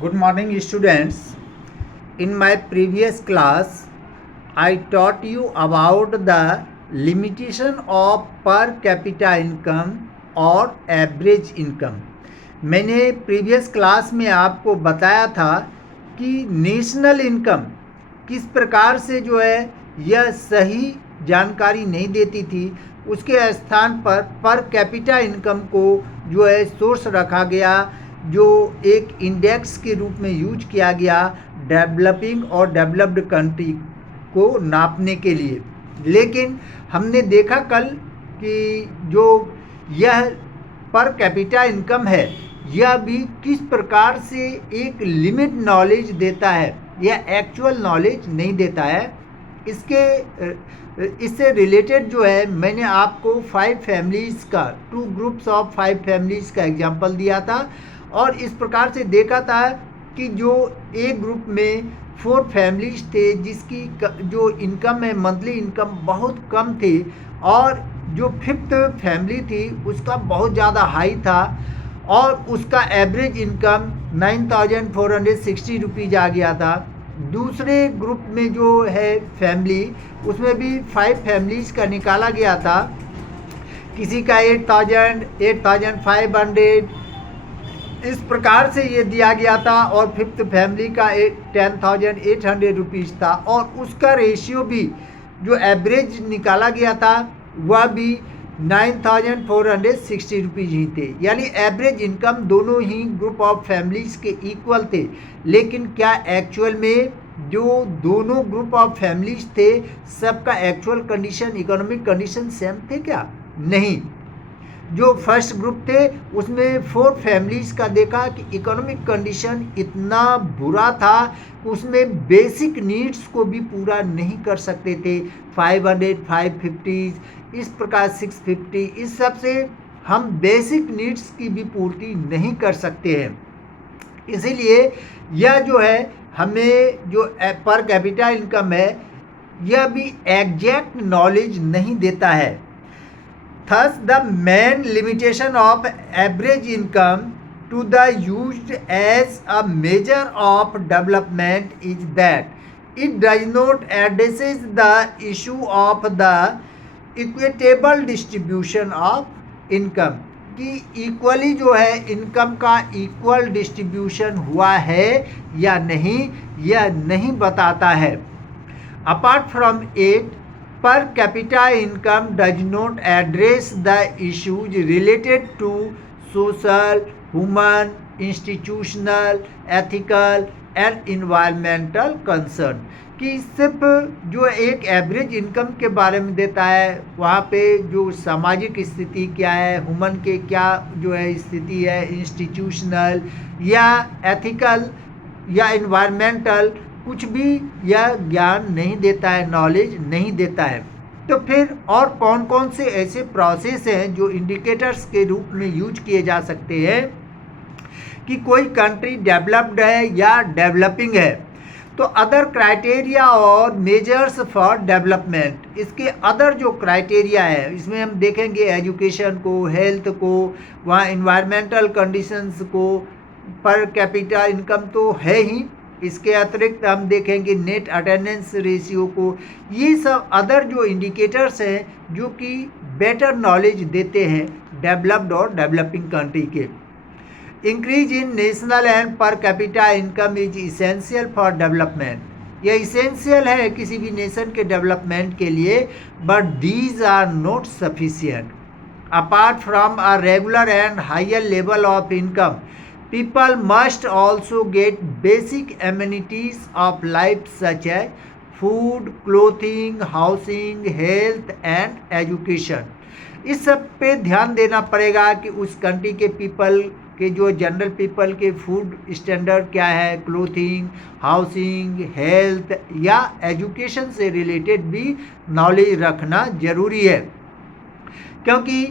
Good morning, students. In my previous class, I taught you about the limitation of per capita income और average income. मैंने previous class में आपको बताया था कि नेशनल इनकम किस प्रकार से जो है यह सही जानकारी नहीं देती थी, उसके स्थान पर कैपिटा इनकम को जो है सोर्स रखा गया, जो एक इंडेक्स के रूप में यूज किया गया डेवलपिंग और डेवलप्ड कंट्री को नापने के लिए। लेकिन हमने देखा कल कि जो यह पर कैपिटा इनकम है यह भी किस प्रकार से एक लिमिट नॉलेज देता है, यह एक्चुअल नॉलेज नहीं देता है। इससे रिलेटेड जो है मैंने आपको 5 फैमिलीज़ का 2 ग्रुप्स ऑफ 5 फैमिलीज़ का एग्जांपल दिया था और इस प्रकार से देखा था कि जो एक ग्रुप में 4 फैमिलीज थे जिसकी जो इनकम है मंथली इनकम बहुत कम थी और जो 5th फैमिली थी उसका बहुत ज़्यादा हाई था और उसका एवरेज इनकम 9,460 रुपीज़ आ गया था। दूसरे ग्रुप में जो है फैमिली उसमें भी 5 फैमिलीज़ का निकाला गया था, किसी का 8,000, 8,500 इस प्रकार से ये दिया गया था और 5th फैमिली का 10,800 रुपीज़ था और उसका रेशियो भी जो एवरेज निकाला गया था वह भी 9,460 रुपीज़ ही थे। यानी एवरेज इनकम दोनों ही ग्रुप ऑफ फैमिलीज़ के इक्वल थे। लेकिन क्या एक्चुअल में जो दोनों ग्रुप ऑफ फैमिलीज़ थे सबका actual condition, economic condition same थे क्या? नहीं। जो फर्स्ट ग्रुप थे उसमें 4 फैमिलीज़ का देखा कि इकोनॉमिक कंडीशन इतना बुरा था कि उसमें बेसिक नीड्स को भी पूरा नहीं कर सकते थे। 500, 550 इस प्रकार 650 इस सब से हम बेसिक नीड्स की भी पूर्ति नहीं कर सकते हैं। इसीलिए यह जो है हमें जो पर कैपिटा इनकम है यह भी एग्जैक्ट नॉलेज नहीं देता है। Thus, the main limitation of average income to the used as a measure of development is that it does not addresses the issue of the equitable distribution of income कि equally जो है income का equal distribution हुआ है या नहीं, यह नहीं बताता है। Apart from it, per capita income does not address the issues related to social, human, institutional, ethical and environmental concern कि सिर्फ जो एक एवरेज इनकम के बारे में देता है, वहाँ पे जो सामाजिक स्थिति क्या है, ह्यूमन के क्या जो है स्थिति है, इंस्टीट्यूशनल या एथिकल या इन्वायरमेंटल कुछ भी यह ज्ञान नहीं देता है, नॉलेज नहीं देता है। तो फिर और कौन कौन से ऐसे प्रोसेस हैं जो इंडिकेटर्स के रूप में यूज किए जा सकते हैं कि कोई कंट्री डेवलप्ड है या डेवलपिंग है। तो अदर क्राइटेरिया और मेजर्स फॉर डेवलपमेंट, इसके अदर जो क्राइटेरिया है इसमें हम देखेंगे एजुकेशन को, हेल्थ को, वहाँ इन्वायरमेंटल कंडीशंस को, पर कैपिटा इनकम तो है ही, इसके अतिरिक्त हम देखेंगे नेट अटेंडेंस रेशियो को। ये सब अदर जो इंडिकेटर्स हैं जो कि बेटर नॉलेज देते हैं डेवलप्ड और डेवलपिंग कंट्री के। Increase in national and per capita income is essential for development, यह इसेंशियल है किसी भी नेशन के डेवलपमेंट के लिए, but these are not sufficient. Apart from a regular and higher level of income, people must also get basic amenities of life such as food, clothing, housing, health and education। इस सब पे ध्यान देना पड़ेगा कि उस कंट्री के people के जो जनरल पीपल के फूड स्टैंडर्ड क्या है, क्लोथिंग, हाउसिंग, हेल्थ या एजुकेशन से रिलेटेड भी नॉलेज रखना जरूरी है। क्योंकि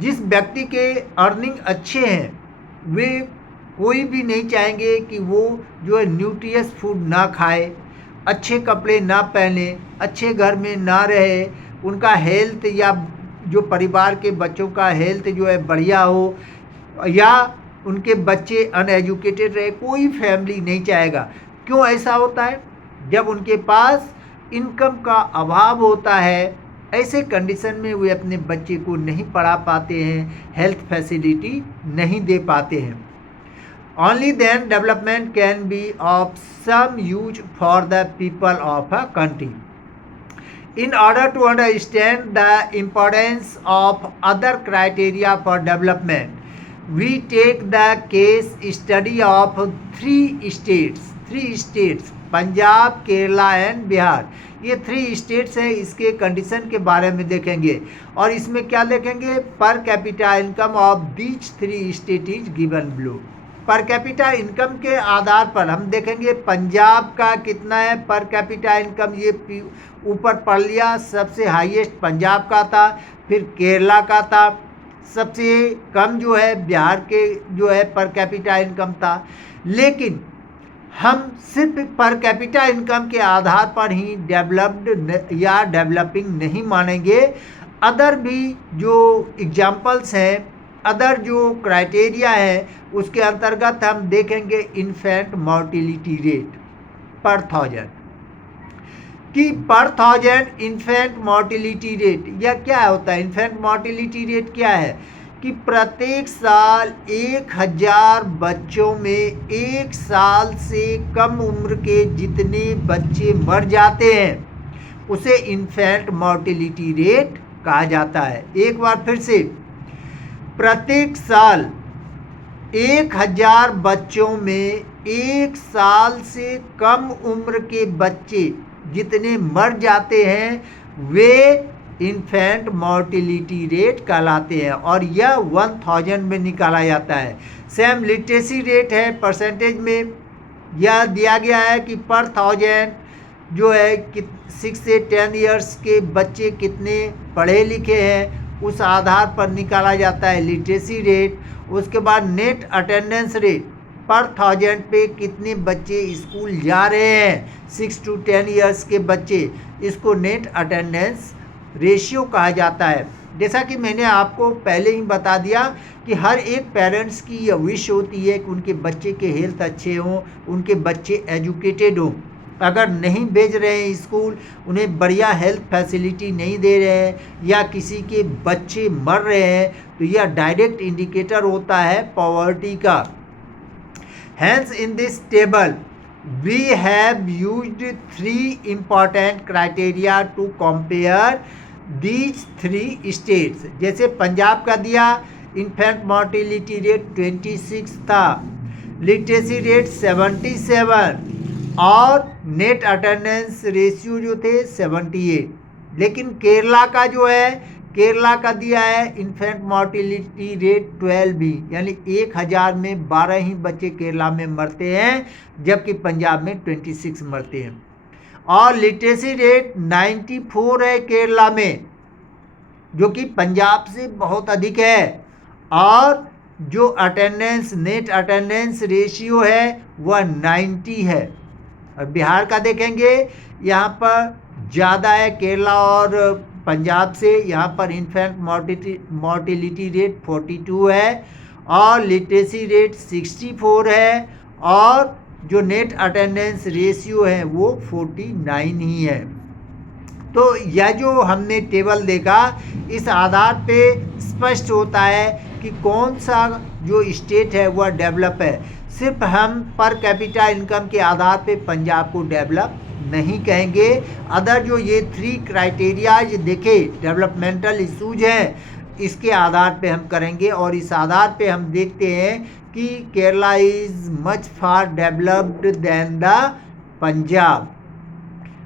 जिस व्यक्ति के अर्निंग अच्छे हैं वे कोई भी नहीं चाहेंगे कि वो जो है न्यूट्रियस फूड ना खाए, अच्छे कपड़े ना पहने, अच्छे घर में ना रहे, उनका हेल्थ या जो परिवार के बच्चों का हेल्थ जो है बढ़िया हो, या उनके बच्चे अनएजुकेटेड रहे, कोई फैमिली नहीं चाहेगा। क्यों ऐसा होता है? जब उनके पास इनकम का अभाव होता है, ऐसे कंडीशन में वे अपने बच्चे को नहीं पढ़ा पाते हैं, हेल्थ फैसिलिटी नहीं दे पाते हैं। Only then development can be of some use for the people of a country. In order to understand the importance of other criteria for development, we take the case study of three states, Punjab, Kerala and Bihar. ये 3 states हैं, इसके condition के बारे में देखेंगे और इसमें क्या देखेंगे, पर capita income of these 3 state is given below. पर कैपिटा इनकम के आधार पर हम देखेंगे पंजाब का कितना है पर कैपिटा इनकम, ये ऊपर पढ़ लिया, सबसे हाईएस्ट पंजाब का था, फिर केरला का था, सबसे कम जो है बिहार के जो है पर कैपिटा इनकम था। लेकिन हम सिर्फ पर कैपिटा इनकम के आधार पर ही डेवलप्ड या डेवलपिंग नहीं मानेंगे। अदर भी जो एग्जाम्पल्स हैं, अदर जो क्राइटेरिया है, उसके अंतर्गत हम देखेंगे इन्फेंट मोर्टिलिटी रेट पर 1000 कि पर 1000 इन्फेंट मोर्टिलिटी रेट या क्या होता है। इन्फेंट मोर्टिलिटी रेट क्या है कि प्रत्येक साल 1000 बच्चों में 1 साल से कम उम्र के जितने बच्चे मर जाते हैं उसे इन्फेंट मोर्टिलिटी रेट कहा जाता है। एक बार फिर से, प्रत्येक साल 1000 बच्चों में 1 साल से कम उम्र के बच्चे जितने मर जाते हैं वे इन्फेंट मोर्टिलिटी रेट कहलाते हैं और यह 1000 में निकाला जाता है। सेम लिटरेसी रेट है, परसेंटेज में यह दिया गया है कि पर 1000 जो है 6 से 10 इयर्स के बच्चे कितने पढ़े लिखे हैं उस आधार पर निकाला जाता है लिटरेसी रेट। उसके बाद नेट अटेंडेंस रेट, पर 1000 पे कितने बच्चे स्कूल जा रहे हैं 6 to 10 इयर्स के बच्चे, इसको नेट अटेंडेंस रेशियो कहा जाता है। जैसा कि मैंने आपको पहले ही बता दिया कि हर एक पेरेंट्स की यह विश होती है कि उनके बच्चे के हेल्थ अच्छे हों, उनके बच्चे एजुकेटेड हों। अगर नहीं भेज रहे हैं स्कूल, उन्हें बढ़िया हेल्थ फैसिलिटी नहीं दे रहे हैं या किसी के बच्चे मर रहे हैं तो यह डायरेक्ट इंडिकेटर होता है पॉवर्टी का। Hence in this table we have used 3 important criteria to compare these 3 states। जैसे पंजाब का दिया, इन्फेंट मोर्टिलिटी रेट 26 था, लिटरेसी रेट 77 और नेट अटेंडेंस रेशियो जो थे 78। लेकिन केरला का जो है, केरला का दिया है इन्फेंट मोर्टिलिटी रेट 12 भी, यानी 1000 में 12 ही बच्चे केरला में मरते हैं जबकि पंजाब में 26 मरते हैं। और लिटरेसी रेट 94 है केरला में जो कि पंजाब से बहुत अधिक है। और जो अटेंडेंस नेट अटेंडेंस रेशियो है वह 90 है। और बिहार का देखेंगे यहाँ पर ज़्यादा है केरला और पंजाब से, यहाँ पर इन्फेंट मोर्टिलिटी रेट 42 है और लिटरेसी रेट 64 है और जो नेट अटेंडेंस रेशियो है वो 49 ही है। तो यह जो हमने टेबल देखा इस आधार पे स्पष्ट होता है कि कौन सा जो स्टेट है वह डेवलप है। सिर्फ हम पर कैपिटा इनकम के आधार पे पंजाब को डेवलप नहीं कहेंगे। अदर जो ये 3 क्राइटेरियाज देखे डेवलपमेंटल इशूज हैं इसके आधार पे हम करेंगे और इस आधार पे हम देखते हैं कि Kerala is much far developed than the Punjab.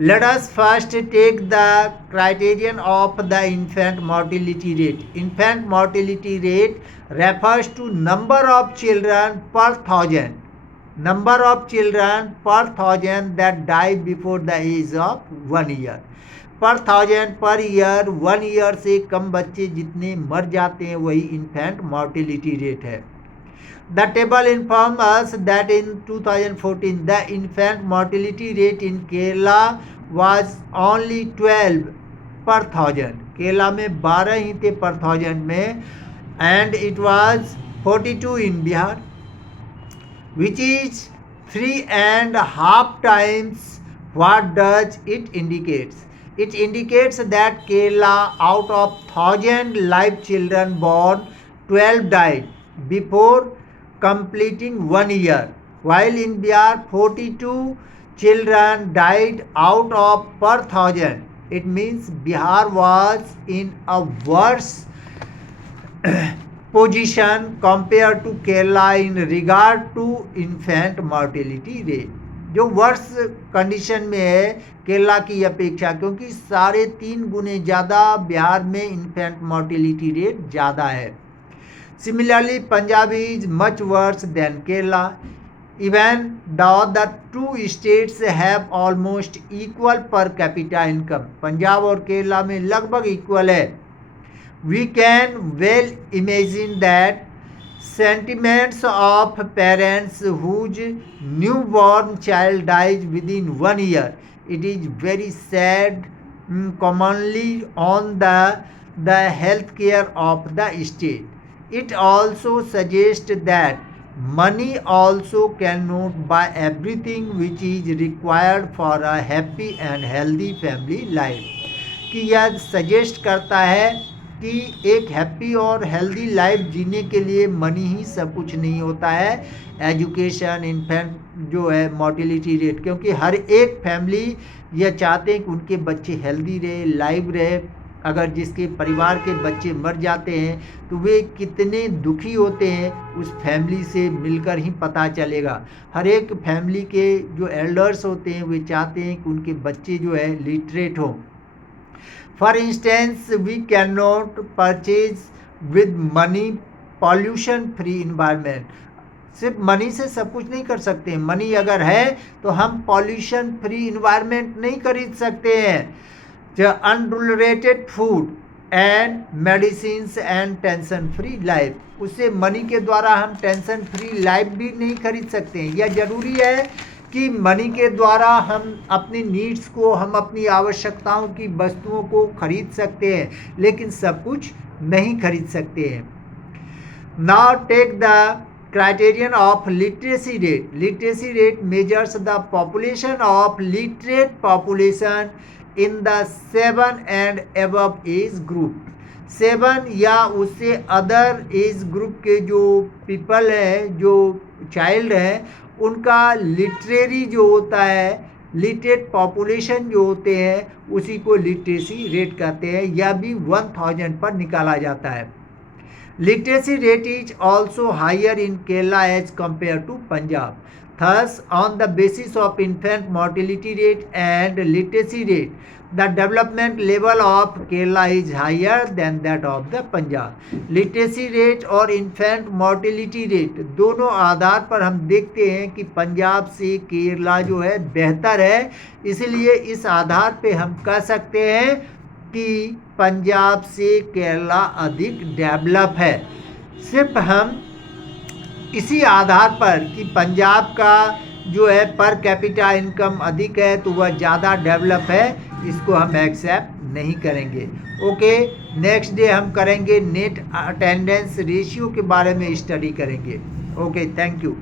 Let us first take the criterion of the infant mortality rate. Infant mortality rate refers to number of children per 1000. Number of children per 1000 that die before the age of 1 year. पर 1000 per year 1 year से कम बच्चे जितने मर जाते हैं वही infant mortality rate है। The table informs us that in 2014 the infant mortality rate in Kerala was only 12 per 1000। Kerala में 12 ही थे पर 1000 में and it was 42 in Bihar, which is 3.5 times. What does it indicates? It indicates that Kerala, out of 1,000 live children born, 12 died before completing 1 year, while in Bihar 42 children died out of per 1,000. It means Bihar was in a worse position compared to Kerala in regard to infant mortality rate. जो वर्ष condition में है केरला की अपेक्षा, क्योंकि 3.5 गुने ज़्यादा बिहार में इन्फेंट मोर्टेलिटी रेट ज़्यादा है. Similarly Punjab is much worse than Kerala. Even the two states have almost equal per capita income. Punjab और केरला में लगभग इक्वल है. We can well imagine that sentiments of parents whose newborn child dies within 1 year. It is very sad, commonly on the healthcare of the state. It also suggests that money also cannot buy everything which is required for a happy and healthy family life. कि यह suggest करता है कि एक happy और healthy life जीने के लिए मनी ही सब कुछ नहीं होता है. एजुकेशन, इन्फेंट जो है मोर्टेलिटी रेट, क्योंकि हर एक फैमिली यह चाहते हैं कि उनके बच्चे हेल्दी रहे, लाइव रहे. अगर जिसके परिवार के बच्चे मर जाते हैं तो वे कितने दुखी होते हैं उस फैमिली से मिलकर ही पता चलेगा. हर एक फैमिली के जो एल्डर्स होते हैं वे चाहते हैं कि उनके बच्चे जो है लिटरेट हों. For instance, we cannot purchase with money pollution free environment. सिर्फ मनी से सब कुछ नहीं कर सकते. मनी अगर है तो हम पॉल्यूशन फ्री इन्वायरमेंट नहीं खरीद सकते हैं. जो unregulated food and medicine and tension free life, उससे मनी के द्वारा हम टेंशन फ्री लाइफ भी नहीं खरीद सकते हैं. यह जरूरी है कि मनी के द्वारा हम अपनी नीड्स को, हम अपनी आवश्यकताओं की वस्तुओं को खरीद सकते हैं, लेकिन सब कुछ नहीं खरीद सकते हैं. Now take the criterion of literacy rate. Literacy rate measures the population of literate population in the 7 and above age group. 7 या उससे अदर एज ग्रुप के जो पीपल हैं, जो चाइल्ड हैं, उनका लिटरेरी जो होता है, लिटरेट पॉपुलेशन जो होते हैं, उसी को लिटरेसी रेट कहते हैं. यह भी 1000 पर निकाला जाता है. Literacy rate is also higher in Kerala as compare to Punjab. Thus on the basis of infant mortality rate and literacy rate, the development level of Kerala is higher than that of the Punjab. Literacy rate और infant mortality rate दोनों आधार पर हम देखते हैं कि पंजाब से केरला जो है बेहतर है. इसलिए इस आधार पे हम कह सकते हैं कि पंजाब से केरला अधिक डेवलप है. सिर्फ हम इसी आधार पर कि पंजाब का जो है पर कैपिटा इनकम अधिक है तो वह ज़्यादा डेवलप है, इसको हम एक्सेप्ट नहीं करेंगे. ओके, नेक्स्ट डे हम करेंगे नेट अटेंडेंस रेशियो के बारे में स्टडी करेंगे. Okay, thank you.